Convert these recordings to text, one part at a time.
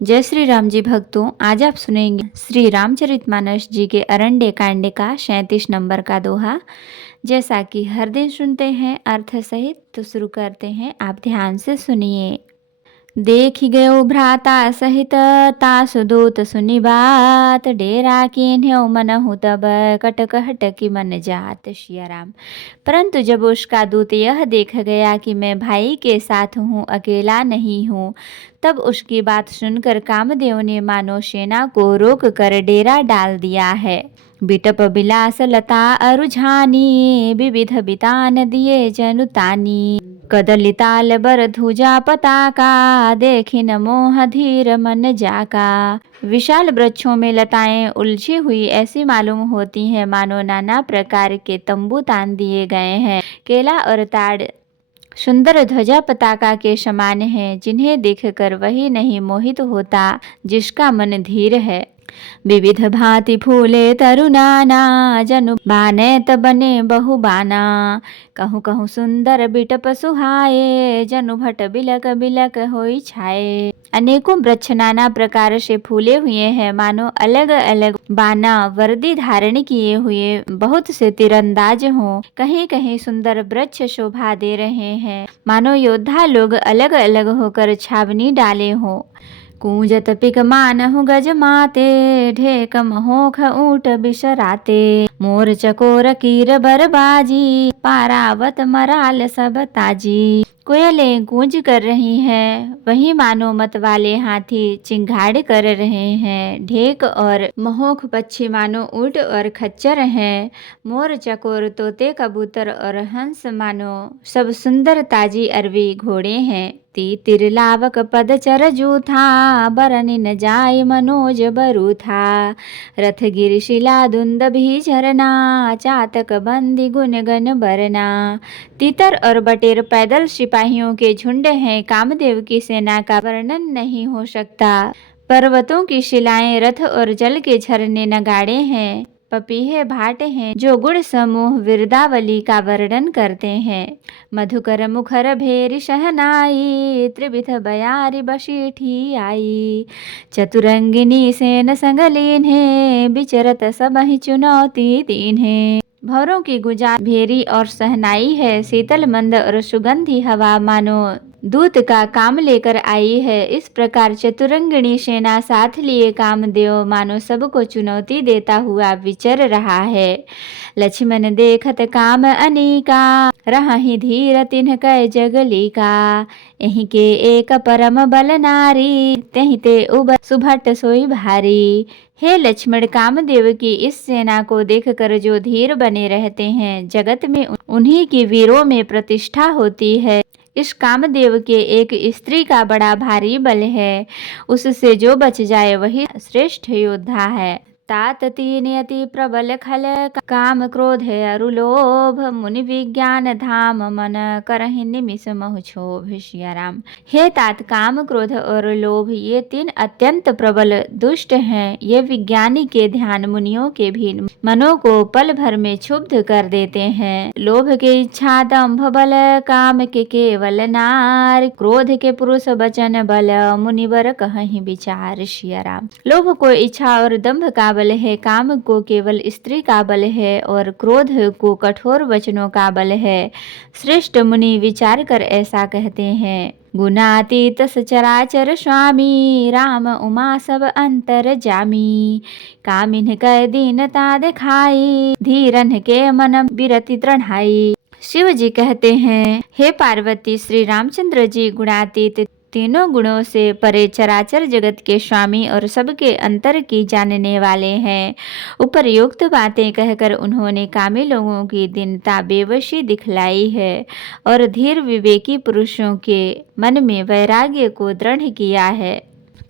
जय श्री राम जी भक्तों, आज आप सुनेंगे श्री रामचरितमानस जी के अरण्य कांड का 37 नंबर का दोहा। जैसा कि हर दिन सुनते हैं अर्थ सहित, तो शुरू करते हैं। आप ध्यान से सुनिए। देखि गयो भ्राता सहित तासु दूत सुनि बात, डेरा कीन्ह्यो मनहु तब कटक हटकी मन जात। सिया राम। परंतु जब उसका दूत यह देख गया कि मैं भाई के साथ हूँ, अकेला नहीं हूँ, तब उसकी बात सुनकर कामदेव ने मानो सेना को रोक कर डेरा डाल दिया है। बिटप बिलास लता अरुझानी, विविध बितान दिए जनुतानी। कदलिताल बर ध्वजा पताका, देखिन मोह धीर मन जाका। विशाल वृक्षों में लताएं उलझी हुई ऐसी मालूम होती हैं मानो नाना प्रकार के तंबू तान दिए गए हैं। केला और ताड़ सुंदर ध्वजा पताका के समान हैं, जिन्हें देखकर वही नहीं मोहित होता जिसका मन धीर है। विविध भांति फूले तरुनाना, जनु बाने बने बहु बाना। कहूँ कहूँ सुंदर बिटप सुहाए, जनु भट बिलक बिलक होई छाए। अनेकों वृक्ष नाना प्रकार से फूले हुए हैं, मानो अलग अलग बाना वर्दी धारण किए हुए बहुत से तीरंदाज हों। कहीं कहीं सुंदर वृक्ष शोभा दे रहे हैं, मानो योद्धा लोग अलग अलग होकर छावनी डाले हों। कूंजत पिक मानहु गज माते, ढेक महोख ऊंट बिसराते। मोर चकोर कीर बरबाजी, पारावत मराल सब ताजी। कोयलें गूंज कर रही हैं, वही मानो मत वाले हाथी चिंगाड़ कर रहे हैं। ढेक और महोख पक्षी मानो ऊंट और खच्चर हैं। मोर चकोर तोते कबूतर और हंस मानो सब सुंदर ताजी अरबी घोड़े हैं। तीतिर लावक पद चर जूथा, बरनि न जाय मनोज बरूथा। रथ गिर शिला धुंद भी झरना, चातक बंदी गुन गन बरना। तीतर और बटेर पैदल सिपाहियों के झुंड हैं, कामदेव की सेना का वर्णन नहीं हो सकता। पर्वतों की शिलाएं रथ और जल के झरने नगाड़े हैं। पपीहे भाट हैं जो गुण समूह विरदावली का वर्णन करते हैं। मधुकर मुखर भेरी शहनाई, त्रिविध बयारी बशीठी आई। चतुरंगिनी सेन संग लीन्हे, बिचरत सबहि चुनौती दीन्हे। भौरों की गुजा भेरी और सहनाई है, शीतल मंद और सुगंधी हवा मानो दूत का काम लेकर आई है। इस प्रकार चतुरंगिणी सेना साथ लिए कामदेव मानो सबको चुनौती देता हुआ विचर रहा है। लक्ष्मण देखत काम अनीका, रहहि धीर तिन्ह कै जगलीका। यहीं के एक परम बल नारी, तहीं ते उब सुभट सोई भारी। हे लक्ष्मण, कामदेव की इस सेना को देखकर जो धीर बने रहते हैं, जगत में उन्हीं की वीरों में प्रतिष्ठा होती है। इस कामदेव के एक स्त्री का बड़ा भारी बल है, उससे जो बच जाए वही श्रेष्ठ योद्धा है। तात तीन अति प्रबल खल, काम क्रोध अरु लोभ। मुनि विज्ञान धाम, मन करहि निमिष महु क्षोभ। सिया राम। हे तात, काम क्रोध और लोभ ये तीन अत्यंत प्रबल दुष्ट हैं। ये विज्ञानी के ध्यान, मुनियों के भी मनों को पल भर में क्षुब्ध कर देते हैं। लोभ के इच्छा दंभ बल, काम के केवल नार। क्रोध के पुरुष वचन बल, मुनिवर कहीं विचार। सिया राम। लोभ को इच्छा और दंभ का बल है, काम को केवल स्त्री का बल है और क्रोध को कठोर वचनों का बल है। श्रेष्ठ मुनि विचार कर ऐसा कहते हैं। गुणातीत सचराचर स्वामी, राम उमा सब अंतर जामी। कामिन कै दीनता दिखाई, धीरन के मन बिरति तृणाई। शिव जी कहते हैं, हे पार्वती, श्री रामचंद्र जी गुणातीत, तीनों गुणों से परे चराचर जगत के स्वामी और सबके अंतर की जानने वाले हैं। उपरयुक्त बातें कहकर उन्होंने कामी लोगों की दीनता बेवशी दिखलाई है और धीर विवेकी पुरुषों के मन में वैराग्य को दृढ़ किया है।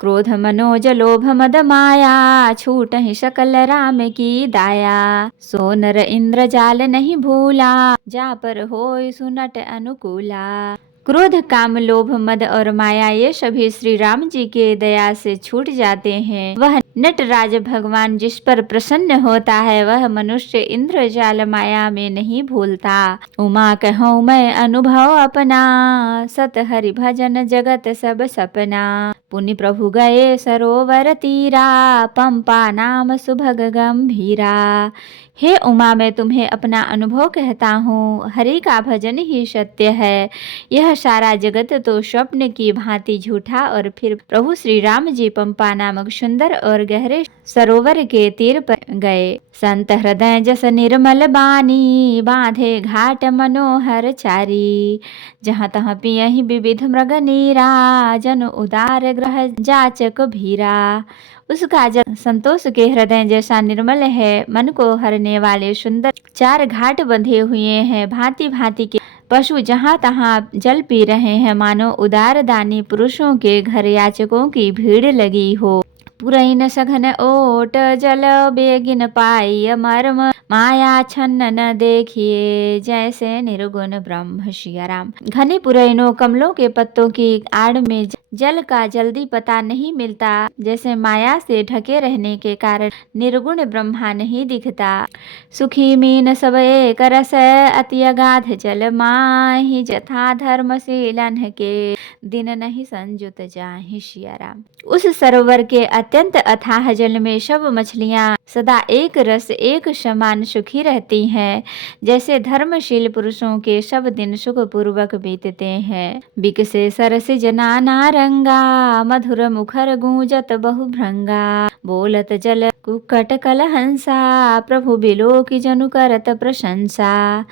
क्रोध मनोज लोभ मद माया, छूट ही सकल राम की दाया। सो नर इंद्र जाल नहीं भूला, जा पर होय सुनट अनुकूला। क्रोध काम लोभ मद और माया ये सभी श्री राम जी के दया से छूट जाते हैं। वह नटराज भगवान जिस पर प्रसन्न होता है वह मनुष्य इंद्रजाल माया में नहीं भूलता। उमा कहूँ मैं अनुभव अपना, सत हरि भजन जगत सब सपना। पुनि प्रभु गए सरोवर तीरा, पंपा नाम सुभग गंभीरा। हे उमा, मैं तुम्हें अपना अनुभव कहता हूँ, हरि का भजन ही सत्य है। यह सारा जगत तो स्वप्न की भांति झूठा। और फिर प्रभु श्री राम जी पंपा नामक सुंदर और गहरे सरोवर के तीर पर गए। संत हृदय जस निर्मल बानी, बांधे घाट मनोहर चारी। जहाँ तहाँ पियहि विविध मृग नीरा, जन उदार ग्रह जाचक भीरा। उसका जल संतोष के हृदय जैसा निर्मल है, मन को हरने वाले सुंदर 4 घाट बंधे हुए हैं। भांति भांति के पशु जहाँ तहाँ जल पी रहे हैं, मानो उदार दानी पुरुषों के घर याचकों की भीड़ लगी हो। पुरैन सघन ओट जल बेगिन पाई, मर्म माया छन्न न देखिए, जैसे निर्गुण ब्रह्म सिया राम। घने पुरैनों कमलों के पत्तों की आड़ में जल का जल्दी पता नहीं मिलता, जैसे माया से ढके रहने के कारण निर्गुण ब्रह्मा नहीं दिखता। सुखी मीन सब एक रस, अति अगाध जल माहि, जथा धर्मशीलन के दिन नहीं संजुत जाहि सिया राम। उस सरोवर के अत्यंत अथाह जल में सब मछलियां सदा एक रस एक समान सुखी रहती हैं, जैसे धर्मशील पुरुषों के सब दिन सुख पूर्वक बीतते हैं। बिकसे सरस जनाना रंगा, मधुर मुखर गूंजत बहु भृंगा। बोलत जल कुक्कट कलहंसा, प्रभु बिलो की जनु करत प्रशंसा।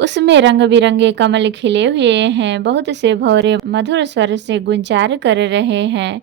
उसमें रंग बिरंगे कमल खिले हुए हैं, बहुत से भौरे मधुर स्वर से गुंजार कर रहे हैं।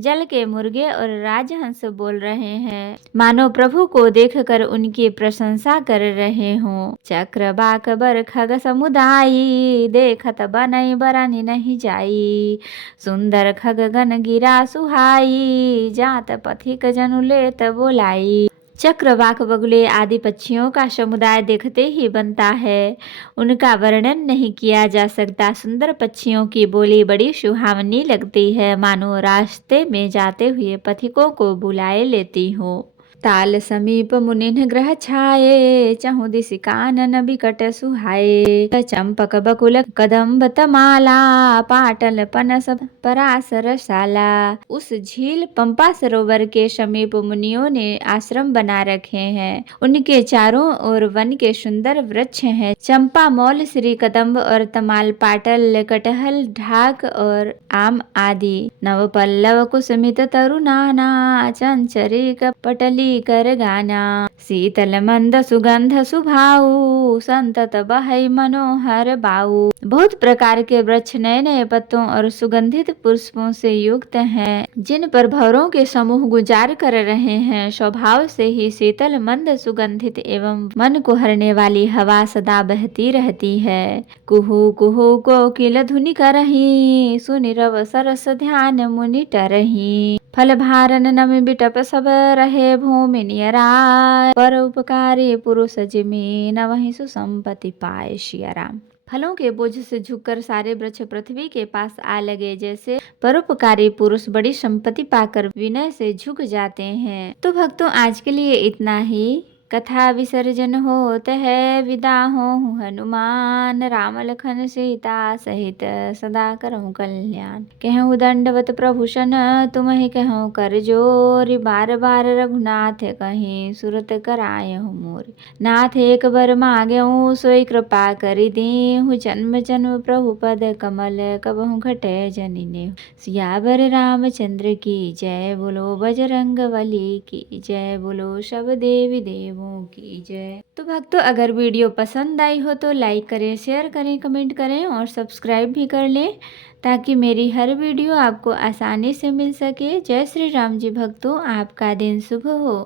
जल के मुर्गे और राजहंस बोल रहे हैं, मानो प्रभु को देखकर उनकी प्रशंसा कर रहे हों। चक्र बाक बर खग समुदायी, देखत बनई बरानी नहीं जाई। सुंदर खग गन गिरा सुहाई, जात पथिक जनु लेत बोलाई। चक्रवाक बगुले आदि पक्षियों का समुदाय देखते ही बनता है, उनका वर्णन नहीं किया जा सकता। सुंदर पक्षियों की बोली बड़ी सुहावनी लगती है, मानो रास्ते में जाते हुए पथिकों को बुलाए लेती हो। ताल समीप मुनिन ग्रह छाये, चहु दिसि कानन बिकट सुहाये। चंपक बकुल कदम्ब तमाला, पाटल पनस परासर शाला। उस झील पंपा सरोवर के समीप मुनियों ने आश्रम बना रखे हैं। उनके चारों ओर वन के सुंदर वृक्ष हैं, चंपा मौल श्री कदम्ब और तमाल, पाटल कटहल ढाक और आम आदि। नव पल्लव कुसुमित तरुनाना, चंचरिक पटली कर गाना। शीतल मंद सुगंध सुभाऊ, संतत बहै मनोहर बाऊ। बहुत प्रकार के वृक्ष नए नए पत्तों और सुगंधित पुष्पों से युक्त हैं, जिन पर भंवरों के समूह गुजार कर रहे हैं। स्वभाव से ही शीतल मंद सुगंधित एवं मन को हरने वाली हवा सदा बहती रहती है। कुहू कुहू कोकिल धुनि करही, सुनि रव सरस ध्यान मुनि टरही। फल भारन नमि बिटप सब रहे, भूमि नियराय, पर उपकारी पुरुष जिमि, नवहि सुसंपत्ति पाए सिया राम। फलों के बोझ से झुककर सारे वृक्ष पृथ्वी के पास आ लगे, जैसे परोपकारी पुरुष बड़ी संपत्ति पाकर विनय से झुक जाते हैं। तो भक्तों, आज के लिए इतना ही। कथा विसर्जन होत है, विदा हों हनुमान, राम लखन सीता सहित सदा करहु कल्याण। कहूँ दंडवत प्रभु सन, तुम्हें कहूँ कर जोरी, बार बार रघुनाथ कहीं सुरत करायहु मोरी। नाथ एक बर मांगेहूँ, सोई कृपा करि दीहु, जन्म जन्म प्रभु पद कमल, कबहु घटै जनि नेहु। सियावर रामचंद्र की जय, बोलो बजरंगबली की जय, बोलो सब देवी देव की जय। तो भक्तों, अगर वीडियो पसंद आई हो तो लाइक करें, शेयर करें, कमेंट करें और सब्सक्राइब भी कर लें, ताकि मेरी हर वीडियो आपको आसानी से मिल सके। जय श्री राम जी भक्तों, आपका दिन शुभ हो।